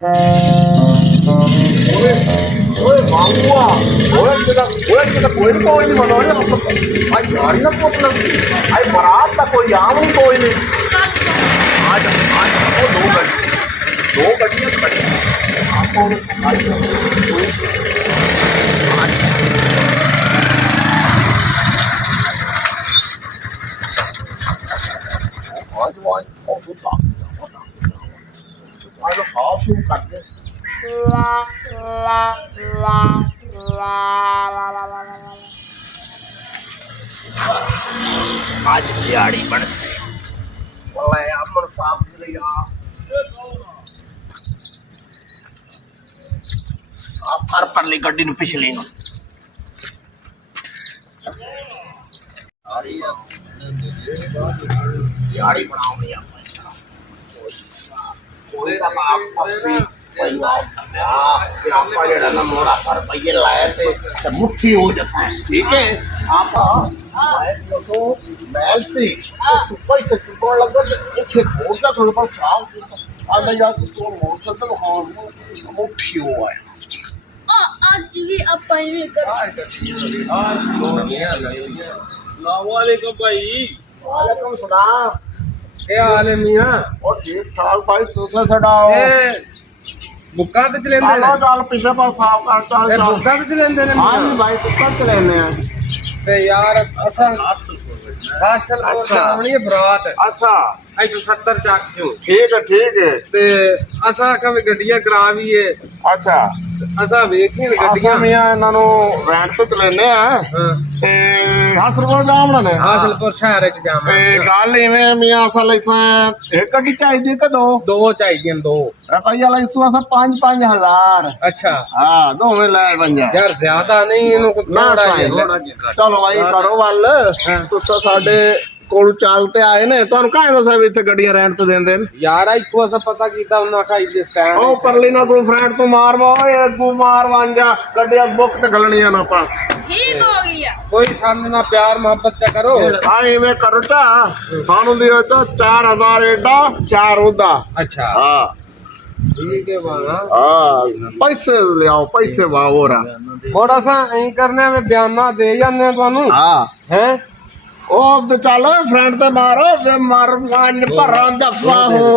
ओए ओए मांगुआ ओए तेरा कोई नहीं मनोरे आज गाड़ी ना पोटल आई बारात का कोई आम नहीं कोई नहीं आज आज वो दो गड्डियां खड़ी आपको आज आज और तो साफ आज हाफ शुरू कर दे आज दिहाड़ी बन वाला अमर साहब जी यार साफ कर परली गड्डी नु पिछली नु दिहाड़ी बनाओ यार मुट्ठी हो जाता है ठीक है आप महल से पैसे चुकाने लगा मोटरसाइकिल पर साफ आधा यार तो मोटरसाइकिल मुट्ठी हुआ है आज भी अपॉइंटमेंट कर अस्सलामुअलैकुम भाई। वालेकुम सलाम क्या हाल है मियां? और ठीक ठाक भाई तुसे सडाओ बुक्का ते चलेंदे चलो चल पीछे पास साफ कर चल चल बुक्का ते चलेंदे ने हाँ जी भाई बुक्का चलेने हैं ते यार असल को सामने बरात अच्छा आई तो 70 चाक क्यों ठीक है ते असा कभी गड्डियां करा भी है अच्छा असा वेखी गड्डियां गड्डियां मियां ਇਹਨਾਂ ਨੂੰ ਰੈਂਟ ਤੇ ਚਲਾਉਂਦੇ ਆ ਤੇ ਹਾਸਲਪੁਰ ਜਾਮਣਾ ਨੇ हासलपुर शहर च जाना ਤੇ ਗੱਲ ਇਵੇਂ ਮਿਆਂ ਅਸਲ ਇਸਾਂ ਇੱਕ ਗੱਡੀ ਚਾਹੀਦੀ ਕਿ ਦੋ दो चाहिए दो। ਰੁਪਈਆ ਲਈ ਇਸੂ ਅਸਾਂ 5-5000 अच्छा ਹਾਂ ਦੋਵੇਂ ਲੈ ਬੰਜਾ यार ज्यादा नहीं इनको को ਨਾ थोड़ा ਸਾਈਂ, जिहा ਚਲੋ ਭਾਈ ਕਰੋ ਵੱਲ ਤੁਸੀਂ ਸਾਡੇ ਕੋਲ ਚੱਲ ਤੇ ਆਏ ਨੇ ਤੁਹਾਨੂੰ ਕਾਹਦੇ ਦੱਸਿਆ ਵੀ ਇੱਥੇ ਗੱਡੀਆਂ ਰੈਂਟ ਤੇ ਦਿੰਦੇ ਨੇ यार इको असा पता कीता उन्हां का इधर स्टैंड ਉਹ ਪਰਲੀ ਨਾ ਕੋਈ ਫਰੈਂਡ ਤੋਂ ਮਾਰਵਾ ਓਏ ਅੱਗੂ ਮਾਰ ਵਾਂਜਾ ਗੱਡੀਆਂ ਬੁੱਕ ਤੇ ਗਲਣੀਆਂ ਨਾ ਪਾ ठीक हो गया कोई सामने ना प्यार मोहब्बत चा करो ਹਾਂ ਇਵੇਂ ਕਰੋ ਤਾ ਸਾਨੂੰ ਦਿਓ ਤਾ 4000 ਏਡਾ 4 ਉਹਦਾ अच्छा ਹਾਂ ठीक है बाबा ਹਾਂ ਪੈਸੇ ਲਿਆਓ ਪੈਸੇ ਵਾਓ ਰਾ थोड़ा सा ऐ करने में बयाना दे जाने ਤੁਹਾਨੂੰ ਹਾਂ हैं ਉਹ ਤੇ ਚੱਲ ਫਰੈਂਡ ਤੇ ਮਾਰੋ ਤੇ ਮਾਰ ਵਾਂਜ ਭਰਾਂ ਦਫਾ ਹੋ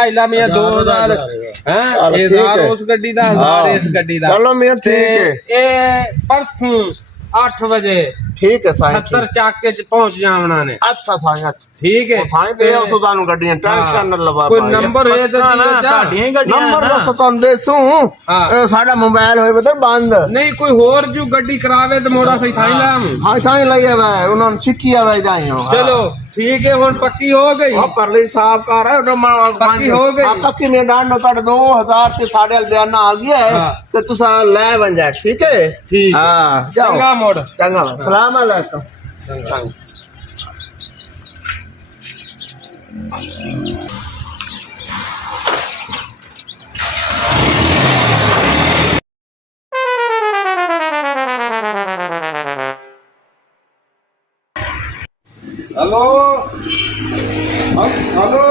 आइला मियां 2000 हैं चल, ठीक 1000 है। उस गड्डी दा 1000 इस गड्डी दा चलो मियां ठीक है ए परसों 8 बजे ठीक है साईं 70 चाके च पहुंच जावना ने अच्छा साईं अच्छा ठीक है ਥਾਂ ਤੇ ਉਸ ਤੁਹਾਨੂੰ ਗੱਡੀਆਂ ਟੈਨਸ਼ਨ ਨਾ ਲਵਾ कोई नंबर है तो ਨੰਬਰ ਦੱਸ ਤੁਹਾਨੂੰ ਦੇਸੂ ਹਾਂ। ਸਾਡਾ ਮੋਬਾਈਲ ਹੋਏ ਬਤੇ ਬੰਦ नहीं कोई और जो गड्डी करावे तो मोरा सही थाई लाम ਹਾਂ ਥਾਂ ਲਈਏ ਵੇ ਉਹਨਾਂ ਨੂੰ ਸਿੱਕੀ ਆਵੇ ਜਾਈਓ चलो ठीक है हुन पक्की हो गई ਉਹ ਪਰਲੀ ਸਾਫ ਕਰ ਪੱਕੀ ਹੋ ਗਈ। ਪੱਕੀ ਨੇ ਡਾਂਡੋ ਤੁਹਾਡੇ 2000 ਤੇ ਸਾਡੇ ਵਾਲ ਬਿਆਨਾ ਆ ਗਿਆ ਹੈ ਹਾਂ। ਤੇ ਤੁਸੀਂ ਲੈ ਵੰਜਾ ਠੀਕ ਹੈ ठीक ਹਾਂ ਜਾਓ चंगा मोड़ ਚੰਗਾ ਸਲਾਮ ਅਲੈਕਮ ਚੰਗਾ हेलो हेलो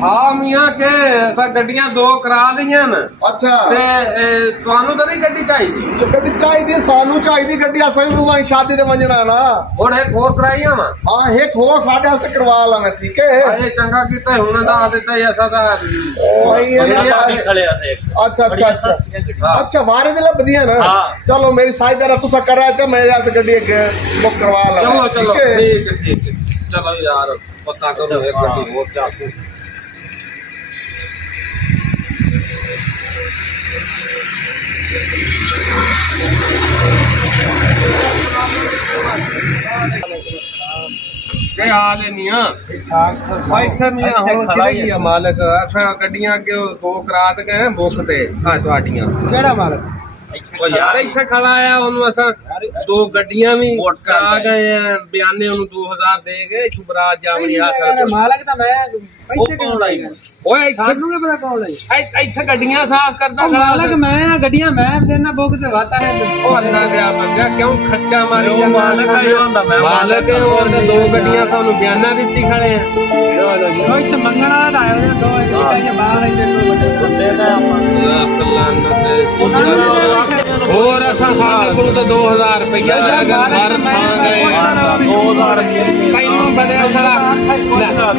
हाँ मियां के ऐसा गड्डियां दो करा लियां न ਅੱਛਾ ते ਤੁਹਾਨੂੰ ਤਾਂ ਨਹੀਂ ਗੱਡੀ ਚਾਹੀਦੀ ਗੱਡੀ ਚਾਹੀਦੀ ਸਾਨੂੰ ਚਾਹੀਦੀ ਗੱਡੀ ਅਸਾਂ ਵੀ ਵਾਂ ਸ਼ਾਦੀ ਤੇ ਵੰਜਣਾ ਨਾ ਹੁਣ ਇੱਕ ਹੋਰ ਕਰਾਈਆਂ ਵਾ ਹਾਂ ਇੱਕ ਹੋਰ ਸਾਡੇ ਵਾਸਤੇ ਕਰਵਾ ਲਾਂਗੇ ਠੀਕ ਹੈ ਇਹ ਚੰਗਾ ਕੀਤਾ ਹੁਣ ਦਾ ਦਿੱਤਾ ਐਸਾ ਤਾਂ ਉਹੀ ਹੈ ਨਾ ਅੱਛਾ ਅੱਛਾ ਵਾਰੇ ਦੇ ਲੱਭਦੀਆਂ ਨਾ ਚਲੋ ਮੇਰੀ ਸਾਈਡ ਦਾ ਤੁਸੀਂ ਕਰਾ ਤੇ ਮੇਰੇ ਵਾਸਤੇ ਗੱਡੀ ਬੁੱਕ ਕਰਵਾ ਲਾਂਗੇ चलो ठीक है चलो यार पता करो एक गड्डी और चाकू क्या हाल है मियां भाई थे मियां हो किहड़ी है मालिक असा गड्डियां के दो करात गए बुक ते हां ਤੁਹਾਡੀਆਂ ਕਿਹੜਾ ਮਾਲਕ ਉਹ ਯਾਰ ਇੱਥੇ ਖੜਾ ਆ ਉਹਨੂੰ ਅਸਾਂ ਦੋ ਗੱਡੀਆਂ ਵੀ ਕਰਾ ਗਏ ਆ ਬਿਆਨੇ ਉਹਨੂੰ 2000 ਦੇ ਕੇ ਇੱਥੋਂ ਬਰਾਤ ਜਾਵਣੀ ਆ ਸਕਦਾ ਮਾਲਕ ਤਾਂ ਮੈਂ ਪੈਸੇ ਕਿਉਂ ਲਾਈ ਓਏ ਇੱਥੇ ਸਾਨੂੰ ਕੀ ਪਤਾ ਕੌਣ ਲਾਈ ਇੱਥੇ ਗੱਡੀਆਂ ਸਾਫ਼ ਕਰਦਾ ਮਾਲਕ ਮੈਂ ਆ ਗੱਡੀਆਂ ਮੈਂ ਦੇਣਾ ਬੁੱਕ ਤੇ ਵਾਤਾ ਹੈ ਉਹ ਅੱਲਾ ਦਿਆ ਬੰਦਾ ਕਿਉਂ ਖੱਚਾ ਮਾਰੀ ਜਾਂਦਾ ਮਾਲਕ ਆ ਜੋ ਹੁੰਦਾ ਮੈਂ ਮਾਲਕ ਹੈ ਉਹਨੇ ਦੋ ਗੱਡੀਆਂ ਤੁਹਾਨੂੰ ਬਿਆਨਾ ਦਿੱਤੀ ਖੜੇ ਆ ਉਹ ਇੱਥੇ ਮੰਗਣ ਵਾਲਾ ਤਾਂ ਆਇਆ ਉਹਦੇ ਦੋ ਇੱਥੇ ਬਾਹਰ ਆਈ ਬੰਦੇ ਦਾ ਹੋਰ ਅਸਾਂ ਸਾਡੇ ਕੋਲ ਤਾਂ 2000 ਰੁਪਇਆ ਹੈਗਾ ਹਰ ਥਾਂ ਗਏ 2000 ਰੁਪਏ ਤੈਨੂੰ ਬੜਿਆ ਸਾਲਾ